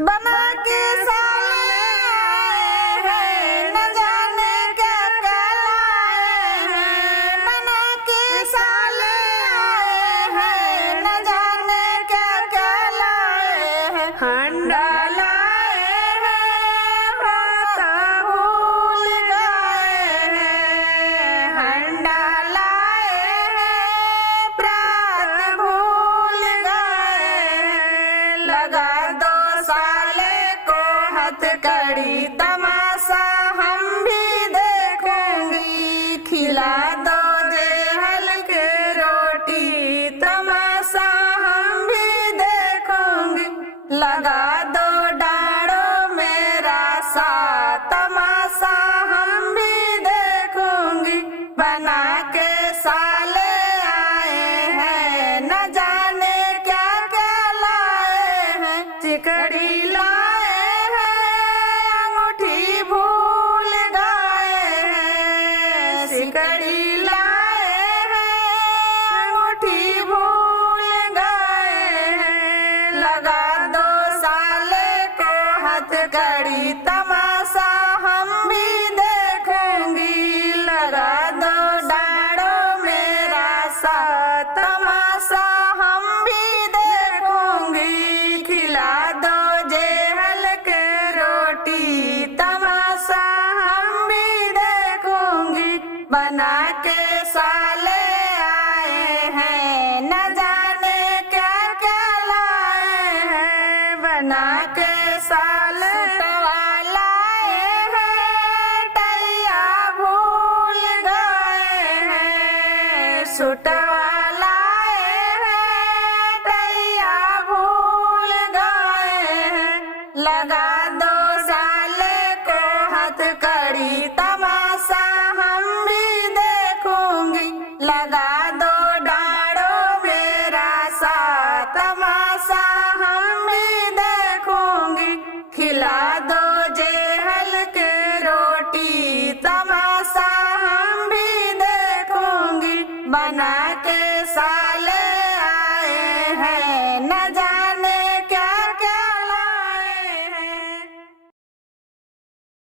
बना के साले आए हैं, न जाने क्या क्या लाए हैं। बना के साले आए हैं, न जाने क्या क्या लाए हैं। हंडा लाए हैं, पता भूल गए हैं। हंडा लाए हैं, प्रात भूल गए हैं। लगा दो साले को हथकड़ी, तमाशा हम भी देखेंगी। खिला दो जेहल के रोटी, तमाशा हम भी देखूंगी। लगा दो डाढ़ों मेरा सा, तमाशा हम भी देखूंगी। बना के साले आए हैं, न जाने क्या क्या लाए हैं। चिकड़ी लाए हैं, अंगूठी भूल गए हैं। सिकड़ी लाए हैं, अंगूठी भूल गए हैं। लगा दो साले को हथकड़ी, तमाशा हम भी देखूंगी। लगा दो डाढ़ों मेरा सा, तमाशा हम भी देखूंगी। खिला दो जेहल के रोटी, तमाशा हम भी देखूंगी। बना के साले आए हैं, न जाने क्या क्या लाए हैं। बना के साले लाए हैं, टैया भूल गए हैं। सुटवा लाए हैं, टैया भूल गए हैं। लगा दो साले को हथकड़ी, तमाशा हम भी देखूंगी। लगा दो डाढ़ों मेरा सा, तमाशा हम भी देखूंगी। खिला दो जेहल के रोटी, तमाशा हम भी देखूंगी। बना के साले